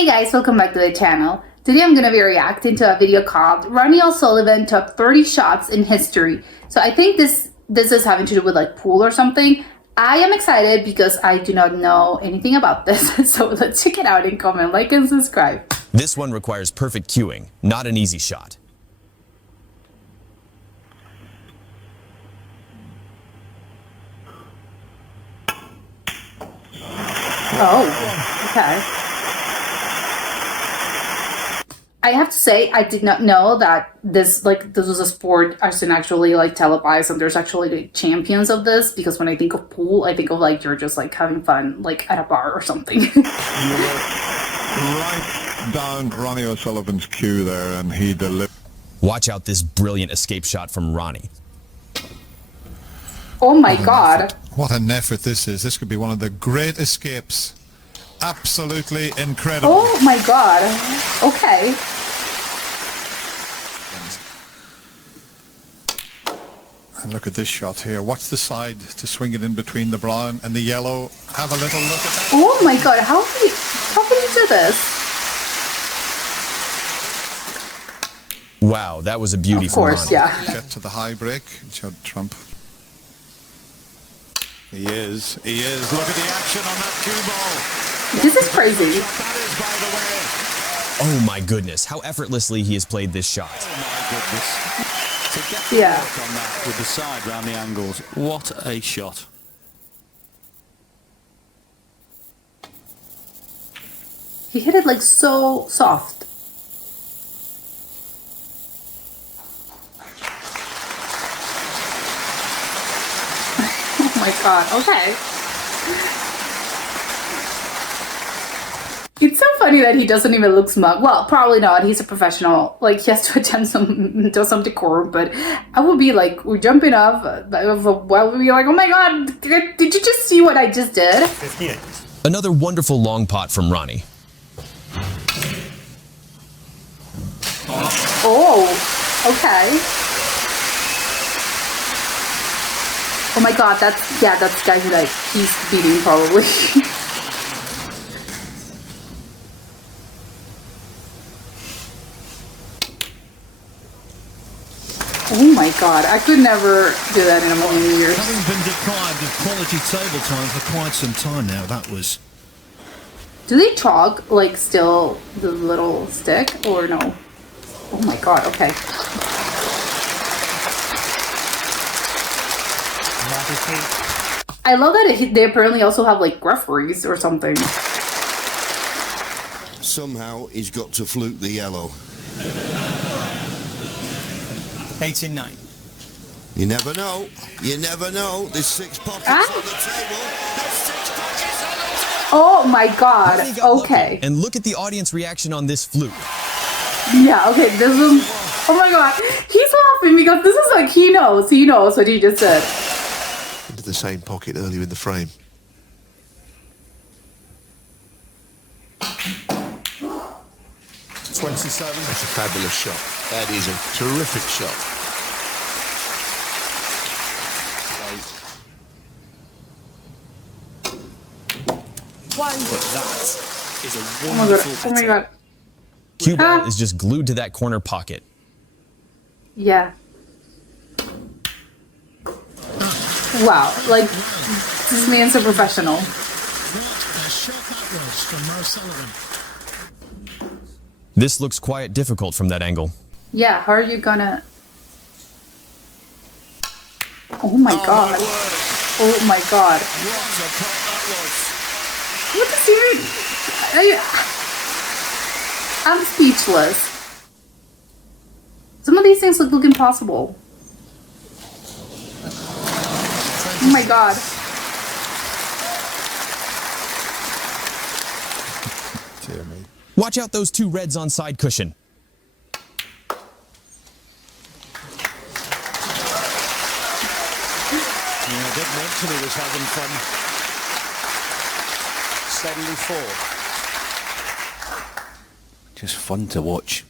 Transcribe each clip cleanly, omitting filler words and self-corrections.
Hey guys, welcome back to the channel. Today I'm going to be reacting to a video called Ronnie O'Sullivan Top 30 Shots in History. So I think this is having to do with like pool or something. I am excited because I do not know anything about this. So let's check it out and comment, like, and subscribe. This one requires perfect cueing, not an easy shot. Oh, okay. I have to say, I did not know that this was a sport and actually like televised, and there's actually like champions of this, because when I think of pool, I think of like you're just like having fun like at a bar or something. You were right down Ronnie O'Sullivan's cue there, and he delivered. Watch out this brilliant escape shot from Ronnie. Oh my god. What an effort this is. This could be one of the great escapes. Absolutely incredible. Oh my god. Okay. And look at this shot here. Watch the side to swing it in between the brown and the yellow. Have a little look at that. Oh my god. How can you do this? Wow, that was a beauty Of course, from Ronnie. yeah. Get to the high break. Judd Trump. He is. Look at the action on that cue ball. This is crazy. That is, by the way. Oh my goodness, how effortlessly he has played this shot. Oh my goodness. To get the Yeah. work on that with the side round the angles, what a shot. He hit it like so soft. Oh my god, okay. It's so funny that he doesn't even look smug. Well, probably not. He's a professional. Like, he has to attend some decorum, but I would be like, we're jumping off. I would be like, oh my god, did you just see what I just did? 58. Another wonderful long pot from Ronnie. Oh, okay. Oh my god, that's the guy who like he's beating probably. Oh my god, I could never do that in a million years. Having been deprived of quality table time for quite some time now, that was... Do they chalk like still the little stick or no? Oh my god, okay. I love that they apparently also have like referees or something. Somehow he's got to fluke the yellow. 89. You never know. You never know. There's 6 pockets on the table. There's 6 pockets on the table. Oh my god, Ronnie got okay. lucky. And look at the audience reaction on this fluke. Yeah, okay, this is... Oh my god, he's laughing because this is like, he knows what he just said. Into the same pocket earlier in the frame. 27. That's a fabulous shot. That is a terrific shot. But that is a Oh my god, wonderful oh my god. Cue ball is just glued to that corner pocket. Yeah. Wow, like, this man's a professional. What a shot that was from O'Sullivan. This looks quite difficult from that angle. Yeah, how are you gonna... Oh my god. Oh my god. What a pot that was. What is he... I'm speechless. Some of these things look impossible. Oh my god. Dear me. Watch out those 2 reds on side cushion. Yeah, I did mention he was having fun. 74. Just fun to watch.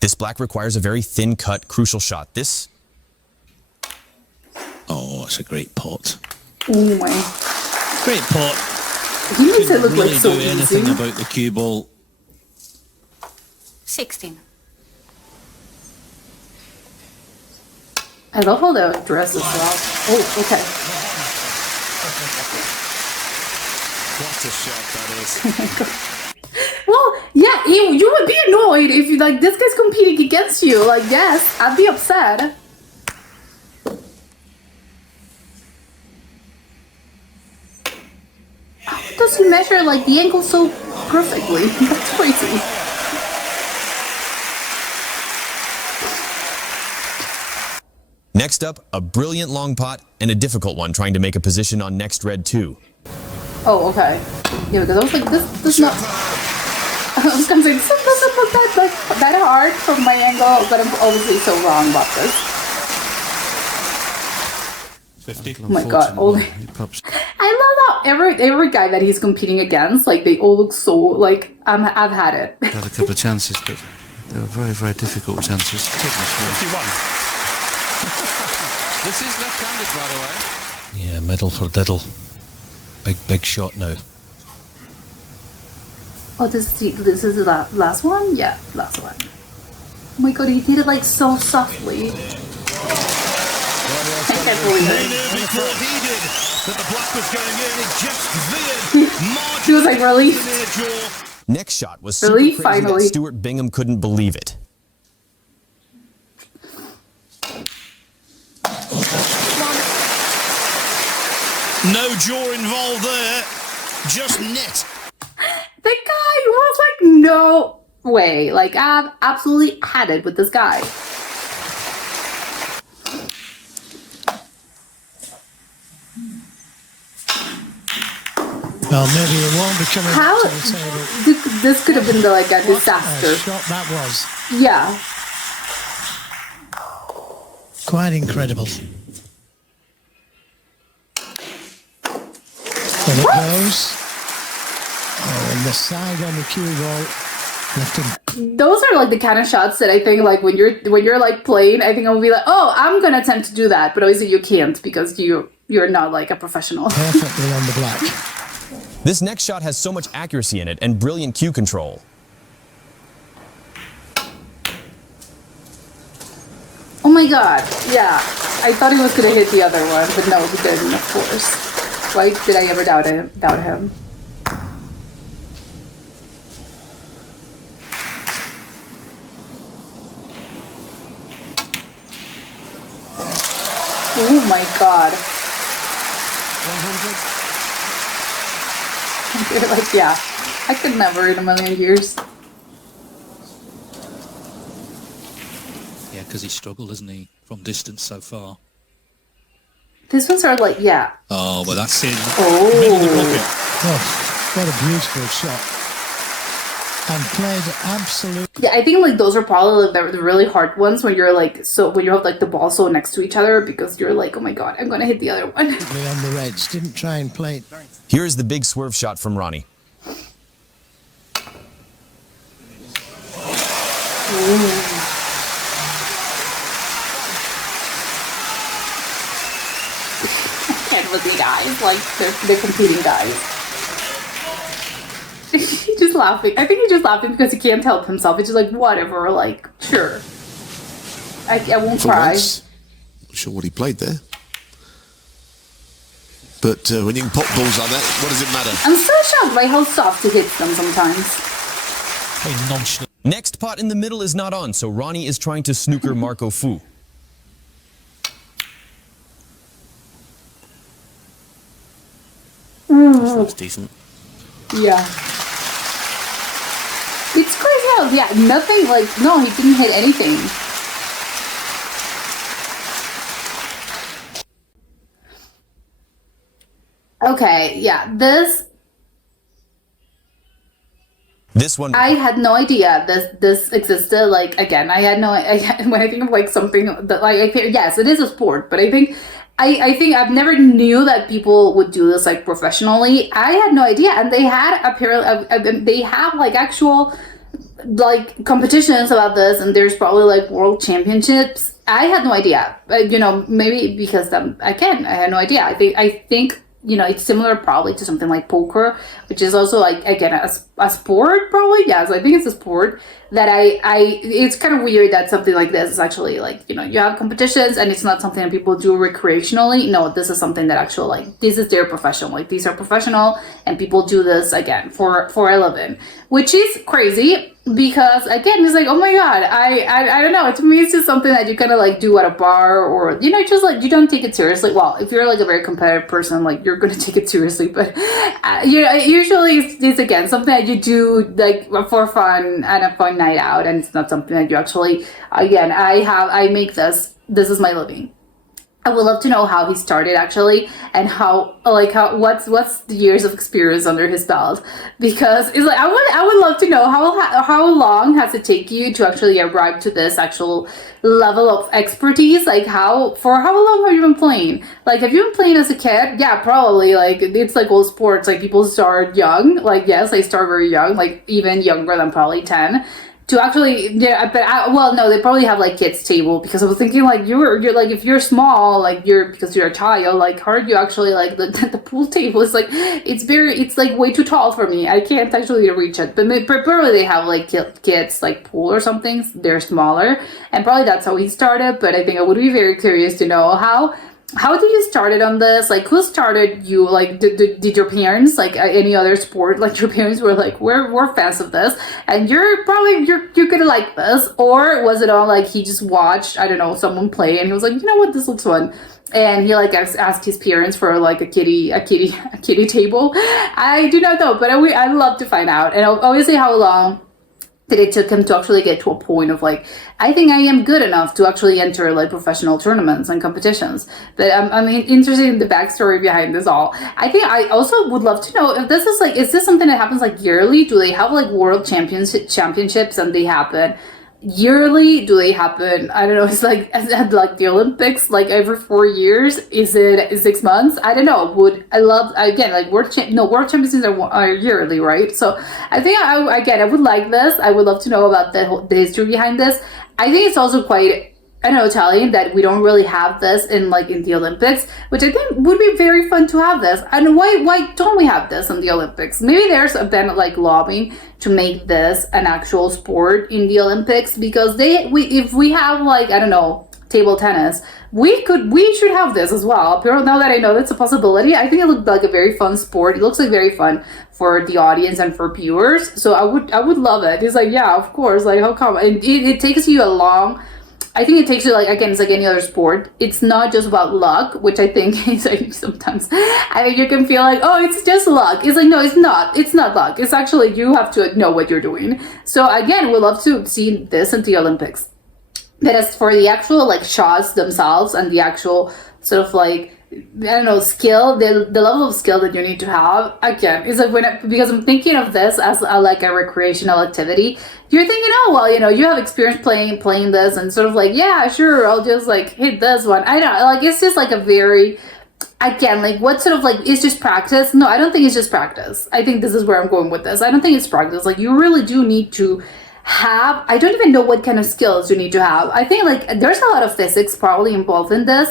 This black requires a very thin cut, crucial shot. This... Oh, it's a great pot. Oh my. Great pot. He makes it look Really like so do anything easy. about the cue ball. 16. I love how the dress is well. Oh, okay. What a shot that is. Well, yeah, you would be annoyed if you like this guy's competing against you. Like, yes, I'd be upset. How does he measure like the angle so perfectly? That's crazy. Next up, a brilliant long pot and a difficult one trying to make a position on next red 2. Oh, okay. Yeah, because I was like, this not. I was gonna say, this doesn't look that hard from my angle, but I'm obviously so wrong about this. 50. Oh my god, only. I love how every guy that he's competing against, like they all look so like I've had it. Had a couple of chances, but they were very, very difficult chances. 51. This is left-handed, by the way. Yeah, medal for diddle. Big shot now. Oh, this is the last one? Yeah, last one. Oh my god, he did it like so softly. I can't believe it. Before he did, that the black was going in, it just veered. He was like, relief. Next shot was super Really? crazy Finally. that Stuart Bingham couldn't believe it. No jaw involved there, just net. The guy was like, no way. Like, I've absolutely had it with this guy. Well, maybe it won't be coming How back to the table. this could have been like a disaster. Shot that was. Yeah. Quite incredible. And it goes. Oh, and the side on the cue ball left him. Those are like the kind of shots that I think like when you're like playing, I think I'll be like, oh, I'm gonna attempt to do that, but obviously you can't because you're not like a professional. Perfectly on the black. This next shot has so much accuracy in it and brilliant cue control. Oh my god, yeah. I thought he was gonna hit the other one, but no, he didn't, of course. Why did I ever doubt him? Oh my god. 100? Like, yeah. I could never in a million years. Yeah, because he struggled, hasn't he, from distance so far. This one's sort of like, yeah. Oh, but that's in. Oh. Oh, what a beautiful shot. And played absolutely. Yeah, I think like those are probably like the really hard ones when you're like when you have like the ball so next to each other because you're like, oh my god, I'm gonna hit the other one. On the reds, didn't try and play it. Here is the big swerve shot from Ronnie. I can't with the guys, like they're competing guys. He's just laughing. I think he's just laughing because he can't help himself. It's just like, whatever, like, sure. I won't cry. Once, not sure what he played there. But when you can pop balls like that, what does it matter? I'm so shocked by how soft he hits them sometimes. Hey, nonchalant. Next pot in the middle is not on, so Ronnie is trying to snooker Marco Fu. That's decent. Yeah. It's crazy how, yeah, nothing, like, no, he didn't hit anything. Okay, yeah, this one... I had no idea this existed. Like, again, I had no, when I think of, like, something that, like, yes, it is a sport, but I think I've never knew that people would do this like professionally. I had no idea, and they had they have like actual like competitions about this, and there's probably like world championships. I had no idea, you know, maybe because I had no idea. I think you know it's similar probably to something like poker, which is also like again a sport, probably. Yes, I think it's a sport that it's kind of weird that something like this is actually like, you know, you have competitions and it's not something that people do recreationally. No, this is something that actually, like, this is their profession. Like, these are professional and people do this again for a living, which is crazy. Because again, it's like, oh my god, I don't know. To me, it's just something that you kind of like do at a bar, or, you know, just like you don't take it seriously. Well, if you're like a very competitive person, like, you're gonna take it seriously. But you know, usually it's again something that you do like for fun and a fun night out, and it's not something that you actually. Again, I make this. This is my living. I would love to know how he started actually, and what's the years of experience under his belt, because it's like I would love to know how long has it take you to actually arrive to this actual level of expertise. Like, for how long have you been playing? Like, have you been playing as a kid? Yeah, probably. Like, it's like all sports. Like, people start young. Like, yes, I start very young. Like, even younger than probably 10. To actually, yeah, but no, they probably have like kids table, because I was thinking like you're like, if you're small, like because you're a child, like how are you actually like the pool table is like, it's like way too tall for me. I can't actually reach it. But probably they have like kids like pool or something. They're smaller, and probably that's how he started. But I think I would be very curious to know how did you started on this? Like, who started you? Like, did your parents, like any other sport, like your parents were like, we're fans of this, and you're gonna like this? Or was it all like he just watched, I don't know, someone play and he was like, you know what, this looks fun, and he like asked his parents for like a kitty table? I do not know, but I'd love to find out. And obviously, how long that it took him to actually get to a point of like, I think I am good enough to actually enter like professional tournaments and competitions. But I'm interested in the backstory behind this all. I think I also would love to know if this is like, is this something that happens like yearly? Do they have like world championships and they happen yearly? Do they happen, I don't know, it's like at like the Olympics, like every 4 years? Is it 6 months? I don't know. Again, like world championships are yearly, right? So I think I would like this. I would love to know about the history behind this. I think it's also quite, I don't know, telling that we don't really have this in the Olympics, which I think would be very fun to have this. And why don't we have this in the Olympics? Maybe there's a been like lobbying to make this an actual sport in the Olympics, because if we have like, I don't know, table tennis, we should have this as well. Now that I know that's a possibility, I think it looked like a very fun sport. It looks like very fun for the audience and for viewers. So I would love it. It's like, yeah, of course. Like, how come? And it takes you I think it takes you, like, again, it's like any other sport. It's not just about luck, which I think is like sometimes I think you can feel like, oh, it's just luck. It's like, no, it's not. It's not luck. It's actually, you have to know what you're doing. So again, we'd love to see this in the Olympics. But as for the actual like shots themselves and the actual sort of like, I don't know, skill, the level of skill that you need to have, again, is like because I'm thinking of this as like a recreational activity. You're thinking, oh, well, you know, you have experience playing this, and sort of like, yeah, sure, I'll just like hit this one. I don't know, like, it's just like a very, again, like, what sort of like, it's just practice? No, I don't think it's just practice. I think this is where I'm going with this. I don't think it's practice. Like, you really do need to have, I don't even know what kind of skills you need to have. I think like there's a lot of physics probably involved in this.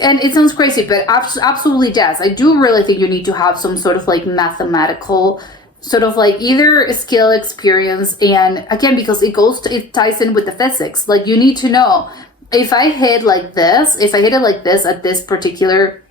And it sounds crazy, but absolutely yes. I do really think you need to have some sort of like mathematical sort of like either skill, experience, and again, because it ties in with the physics. Like, you need to know, if I hit like this, if I hit it like this at this particular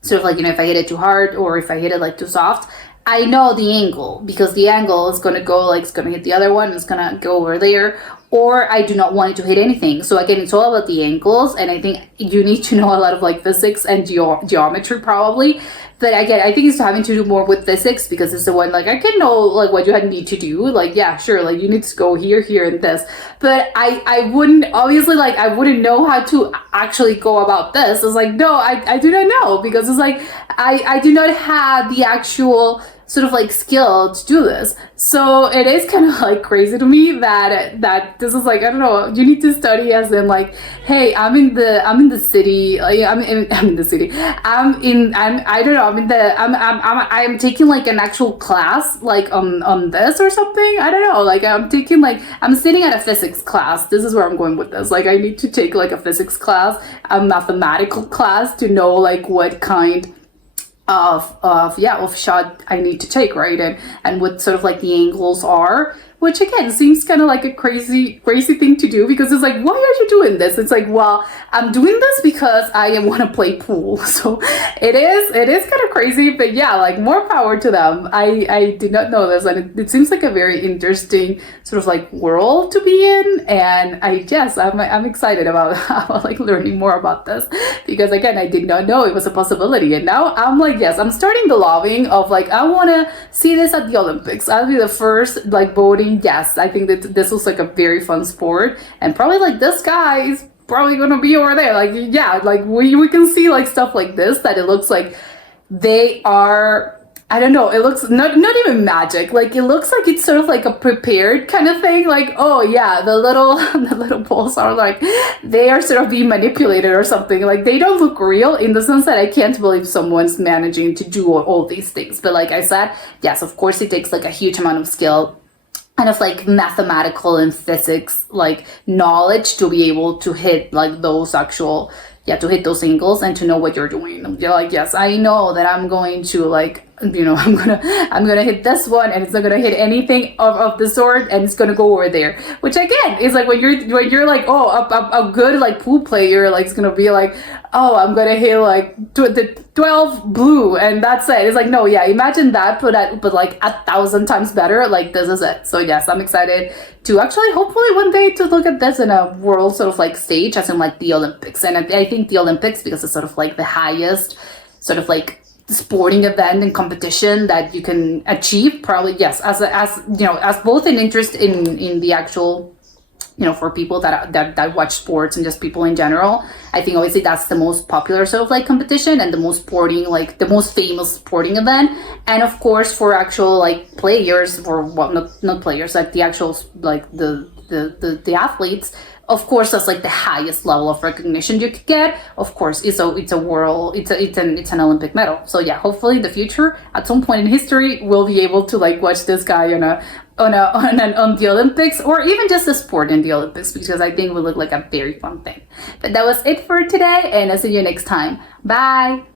sort of like, you know, if I hit it too hard or if I hit it like too soft, I know the angle, because the angle is going to go like, it's going to hit the other one, it's going to go over there, or I do not want it to hit anything. So again, it's all about the angles, and I think you need to know a lot of like physics and geometry probably. But again, I think it's having to do more with physics, because it's the one like, I can know like what you need to do. Like, yeah, sure, like you need to go here, and this. But I wouldn't, obviously, like I wouldn't know how to actually go about this. It's like, no, I do not know, because it's like, I do not have the actual sort of like skill to do this. So it is kind of like crazy to me that this is like, I don't know, you need to study as in like, hey, I'm in the city, like, I'm in the city, I'm taking like an actual class like on this or something. I don't know, like I'm sitting at a physics class. This is where I'm going with this. Like, I need to take like a physics class, a mathematical class, to know like what kind of shot I need to take, right? And what sort of like the angles are, which again seems kind of like a crazy thing to do, because it's like, why are you doing this? It's like, well, I'm doing this because I want to play pool. So it is kind of crazy, but yeah, like more power to them. I did not know this, and it seems like a very interesting sort of like world to be in, and I'm excited about like learning more about this, because again, I did not know it was a possibility, and now I'm like, yes, I'm starting the lobbying of like, I want to see this at the Olympics. I'll be the first like voting yes. I think that this was like a very fun sport, and probably like this guy is probably gonna be over there. Like, yeah, like we can see like stuff like this, that it looks like they are, I don't know, it looks not even magic. Like, it looks like it's sort of like a prepared kind of thing. Like, oh yeah, the little balls are like, they are sort of being manipulated or something. Like, they don't look real, in the sense that I can't believe someone's managing to do all these things. But like I said, yes, of course it takes like a huge amount of skill, kind of like mathematical and physics like knowledge, to be able to hit like those actual, to hit those angles and to know what you're doing. You're like, yes, I know that I'm going to like, I'm gonna hit this one, and it's not gonna hit anything of the sort, and it's gonna go over there. Which again is like, when you're like, oh, a good like pool player, like, it's gonna be like, oh, I'm gonna hit like the 12 blue, and that's it. It's like, no, yeah, imagine that, but like 1,000 times better. Like, this is it. So yes, I'm excited to actually hopefully one day to look at this in a world sort of like stage, as in like the Olympics. And I think the Olympics, because it's sort of like the highest sort of like sporting event and competition that you can achieve, probably, yes, as both an interest in the actual, for people that watch sports and just people in general. I think obviously that's the most popular sort of like competition, and the most sporting, like the most famous sporting event. And of course, for actual like players, or well, not players, like the actual like the athletes, of course, that's like the highest level of recognition you could get. Of course, it's an Olympic medal. So yeah, hopefully in the future, at some point in history, we'll be able to like watch this guy on the Olympics, or even just the sport in the Olympics, because I think it would look like a very fun thing. But that was it for today, and I'll see you next time. Bye.